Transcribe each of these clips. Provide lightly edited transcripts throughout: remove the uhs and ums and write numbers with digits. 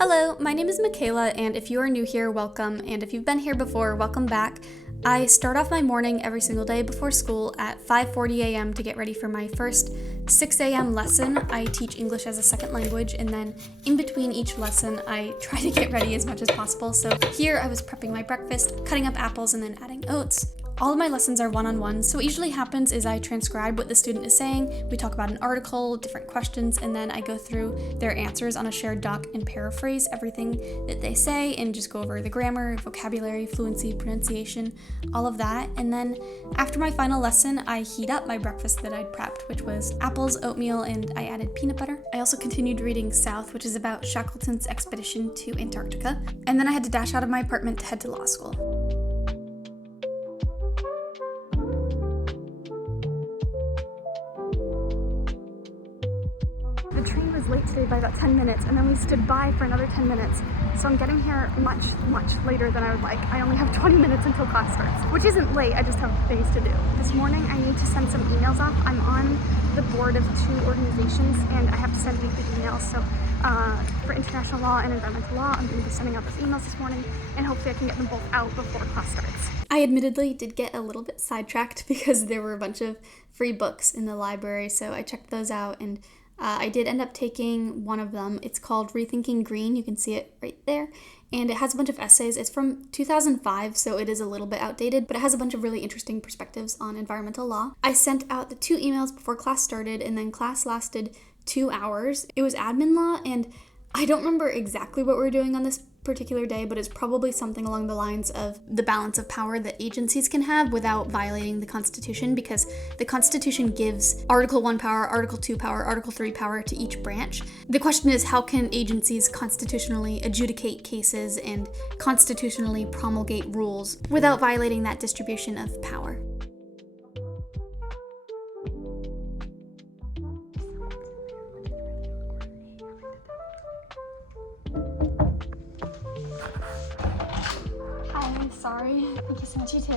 Hello, my name is Michaela, and if you are new here, welcome, and if you've been here before, welcome back. I start off my morning every single day before school at 5:40 a.m. to get ready for my first 6 a.m. lesson. I teach English as a second language, and then in between each lesson, I try to get ready as much as possible. So here I was prepping my breakfast, cutting up apples, and then adding oats. All of my lessons are one-on-one, so what usually happens is I transcribe what the student is saying, we talk about an article, different questions, and then I go through their answers on a shared doc and paraphrase everything that they say and just go over the grammar, vocabulary, fluency, pronunciation, all of that. And then after my final lesson, I heat up my breakfast that I'd prepped, which was apples, oatmeal, and I added peanut butter. I also continued reading South, which is about Shackleton's expedition to Antarctica, and then I had to dash out of my apartment to head to law school. The train was late today by about 10 minutes, and then we stood by for another 10 minutes. So I'm getting here much later than I would like. I only have 20 minutes until class starts, which isn't late, I just have things to do. This morning I need to send some emails off. I'm on the board of 2 organizations, and I have to send weekly emails. So for international law and environmental law, I'm going to be sending out those emails this morning, and hopefully I can get them both out before class starts. I admittedly did get a little bit sidetracked because there were a bunch of free books in the library, so I checked those out, and I did end up taking one of them. It's called Rethinking Green. You can see it right there. And it has a bunch of essays. It's from 2005, so it is a little bit outdated, but it has a bunch of really interesting perspectives on environmental law. I sent out the 2 emails before class started, and then class lasted 2 hours. It was admin law, and I don't remember exactly what we were doing on this particular day, but it's probably something along the lines of the balance of power that agencies can have without violating the Constitution, because the Constitution gives Article 1 power, Article 2 power, Article 3 power to each branch. The question is, how can agencies constitutionally adjudicate cases and constitutionally promulgate rules without violating that distribution of power? Sorry. Thank you so much, you too.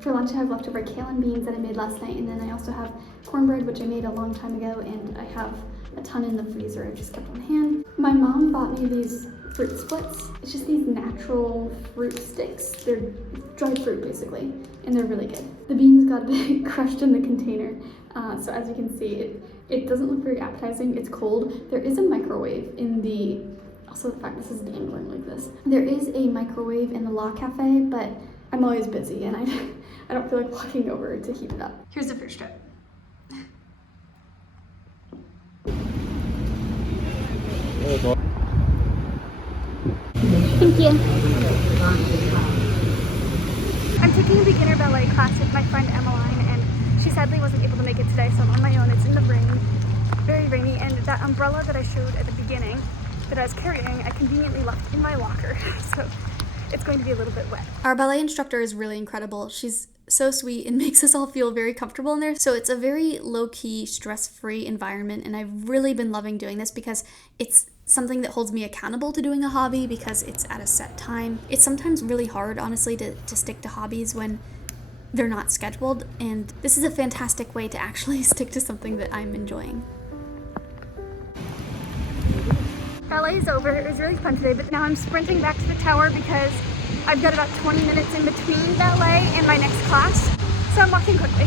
For lunch, I have leftover kale and beans that I made last night, and then I also have cornbread, which I made a long time ago, and I have a ton in the freezer I just kept on hand. My mom bought me these fruit splits. It's just these natural fruit sticks. They're dried fruit, basically, and they're really good. The beans got a bit crushed in the container, so as you can see, it doesn't look very appetizing. It's cold. There is a microwave in the, also the fact this is in England like this. There is a microwave in the Law Cafe, but I'm always busy, and I don't feel like walking over to heat it up. Here's the fruit strip. Thank you. I'm taking a beginner ballet class with my friend Emmeline, and she sadly wasn't able to make it today, so I'm on my own. It's in the rain, very rainy, and that umbrella that I showed at the beginning that I was carrying, I conveniently left in my locker, so it's going to be a little bit wet. Our ballet instructor is really incredible. She's so sweet and makes us all feel very comfortable in there. So it's a very low-key, stress-free environment, and I've really been loving doing this because it's something that holds me accountable to doing a hobby because it's at a set time. It's sometimes really hard, honestly, to stick to hobbies when they're not scheduled, and this is a fantastic way to actually stick to something that I'm enjoying. Ballet is over. It was really fun today, but now I'm sprinting back to the tower because I've got about 20 minutes in between ballet and my next class, so I'm walking quickly.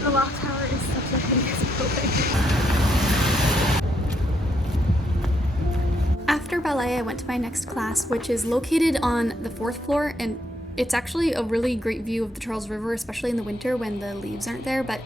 The law tower is such a big building. After ballet, I went to my next class, which is located on the 4th floor, and it's actually a really great view of the Charles River, especially in the winter when the leaves aren't there, but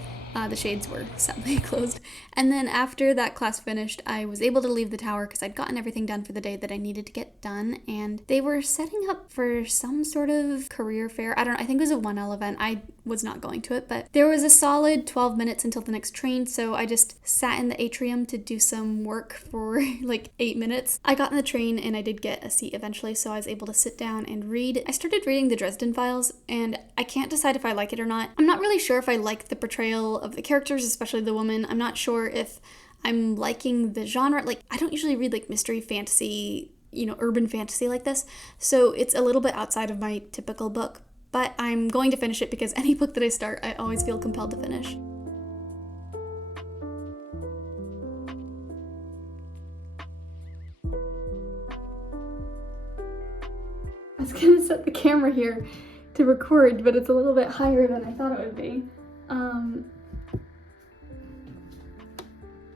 the shades were sadly closed. And then after that class finished, I was able to leave the tower because I'd gotten everything done for the day that I needed to get done, and they were setting up for some sort of career fair. I think it was a 1L event. I was not going to it, but there was a solid 12 minutes until the next train, so I just sat in the atrium to do some work for like 8 minutes. I got in the train and I did get a seat eventually, so I was able to sit down and read. I started reading the Dresden Files, and I can't decide if I like it or not. I'm not really sure if I like the portrayal of the characters, especially the woman. I'm not sure if I'm liking the genre. Like, I don't usually read like mystery fantasy, urban fantasy like this, so it's a little bit outside of my typical book. But I'm going to finish it because any book that I start, I always feel compelled to finish. I was gonna set the camera here to record, but it's a little bit higher than I thought it would be.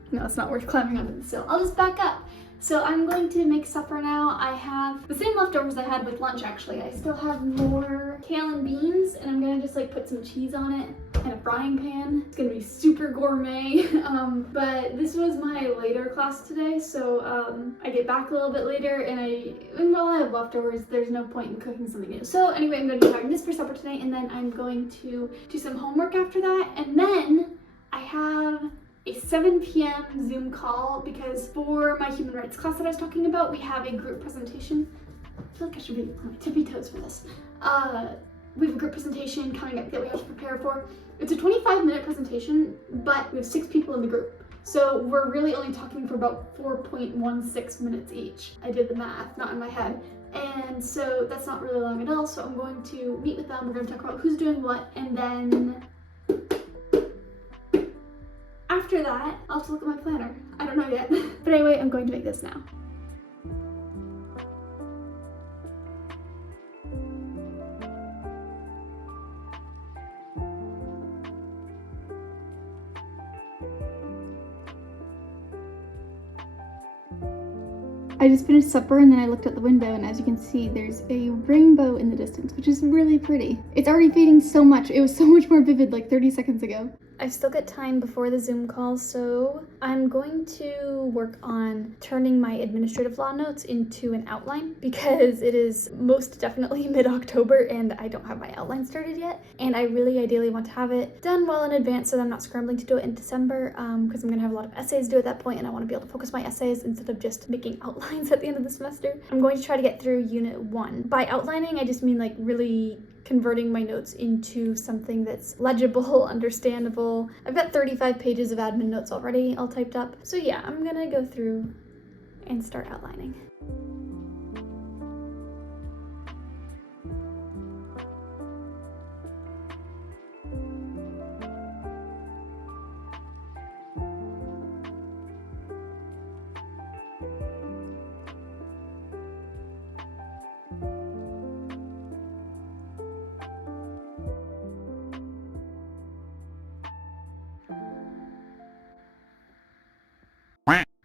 No, it's not worth climbing onto the sill. I'll just back up. So I'm going to make supper now. I have the same leftovers I had with lunch, actually. I still have more kale and beans, and I'm gonna just like put some cheese on it and a frying pan. It's gonna be super gourmet. But this was my later class today, so I get back a little bit later, and while I have leftovers, there's no point in cooking something new. So anyway, I'm gonna be having this for supper tonight, and then I'm going to do some homework after that, and then I have a 7 p.m. Zoom call because for my human rights class that I was talking about, we have a group presentation. I feel like I should be on my tippy toes for this. We have a group presentation coming up that we have to prepare for. It's a 25-minute presentation, but we have 6 people in the group. So we're really only talking for about 4.16 minutes each. I did the math, not in my head. And so that's not really long at all. So I'm going to meet with them. We're going to talk about who's doing what, and then after that, I'll have to look at my planner. I don't know yet. But anyway, I'm going to make this now. I just finished supper and then I looked out the window, and as you can see, there's a rainbow in the distance, which is really pretty. It's already fading so much. It was so much more vivid like 30 seconds ago. I've still got time before the Zoom call, so I'm going to work on turning my administrative law notes into an outline because it is most definitely mid-October and I don't have my outline started yet. And I really ideally want to have it done well in advance so that I'm not scrambling to do it in December because I'm going to have a lot of essays due at that point, and I want to be able to focus my essays instead of just making outlines at the end of the semester. I'm going to try to get through Unit 1. By outlining, I just mean like really converting my notes into something that's legible, understandable. I've got 35 pages of admin notes already all typed up. So yeah, I'm gonna go through and start outlining.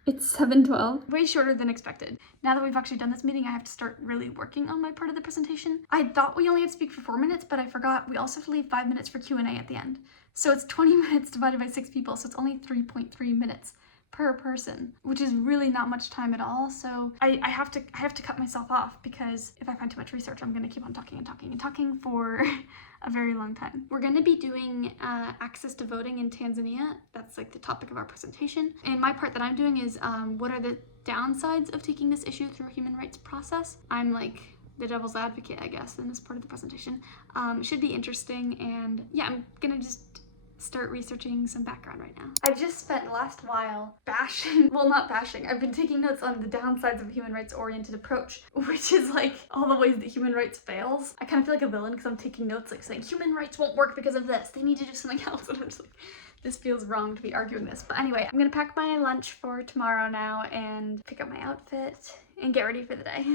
It's 7:12. Way shorter than expected. Now that we've actually done this meeting, I have to start really working on my part of the presentation. I thought we only had to speak for 4 minutes, but I forgot we also have to leave 5 minutes for Q&A at the end. So it's 20 minutes divided by 6 people, so it's only 3.3 minutes per person, which is really not much time at all. So I have to cut myself off because if I find too much research, I'm gonna keep on talking and talking and talking for a very long time. We're gonna be doing access to voting in Tanzania. That's like the topic of our presentation. And my part that I'm doing is what are the downsides of taking this issue through a human rights process. I'm like the devil's advocate, I guess, in this part of the presentation. It should be interesting, and yeah, I'm gonna just start researching some background right now. I've just spent the last while bashing, well, not bashing, I've been taking notes on the downsides of a human rights oriented approach, which is like all the ways that human rights fails. I kind of feel like a villain because I'm taking notes like saying human rights won't work because of this, they need to do something else, and I'm just like, this feels wrong to be arguing this. But anyway, I'm gonna pack my lunch for tomorrow now and pick up my outfit and get ready for the day.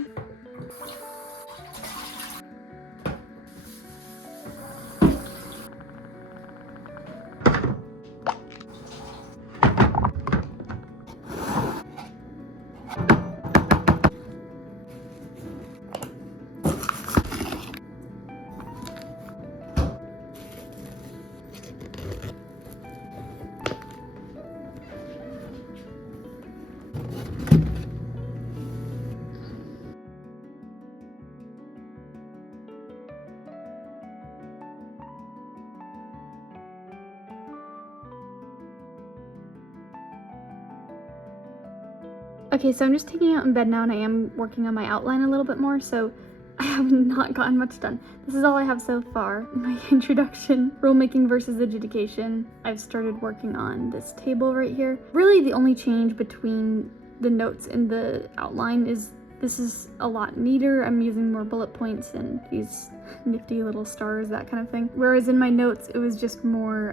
Okay, so I'm just taking out in bed now and I am working on my outline a little bit more, so I have not gotten much done. This is all I have so far. My introduction, rulemaking versus adjudication. I've started working on this table right here. Really the only change between the notes and the outline is this is a lot neater. I'm using more bullet points and these nifty little stars, that kind of thing. Whereas in my notes, it was just more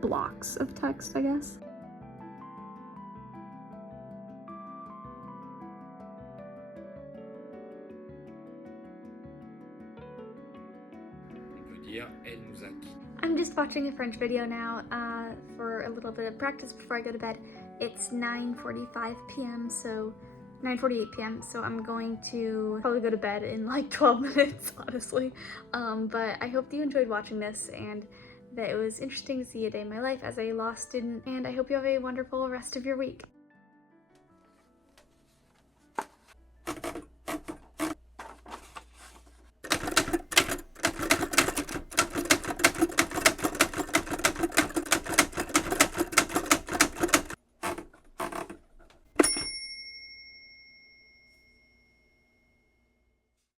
blocks of text, I guess. I'm just watching a French video now for a little bit of practice before I go to bed. It's 9:45 p.m. so 9:48 p.m. so I'm going to probably go to bed in like 12 minutes, honestly. But I hope you enjoyed watching this and that it was interesting to see a day in my life as a law student, and I hope you have a wonderful rest of your week.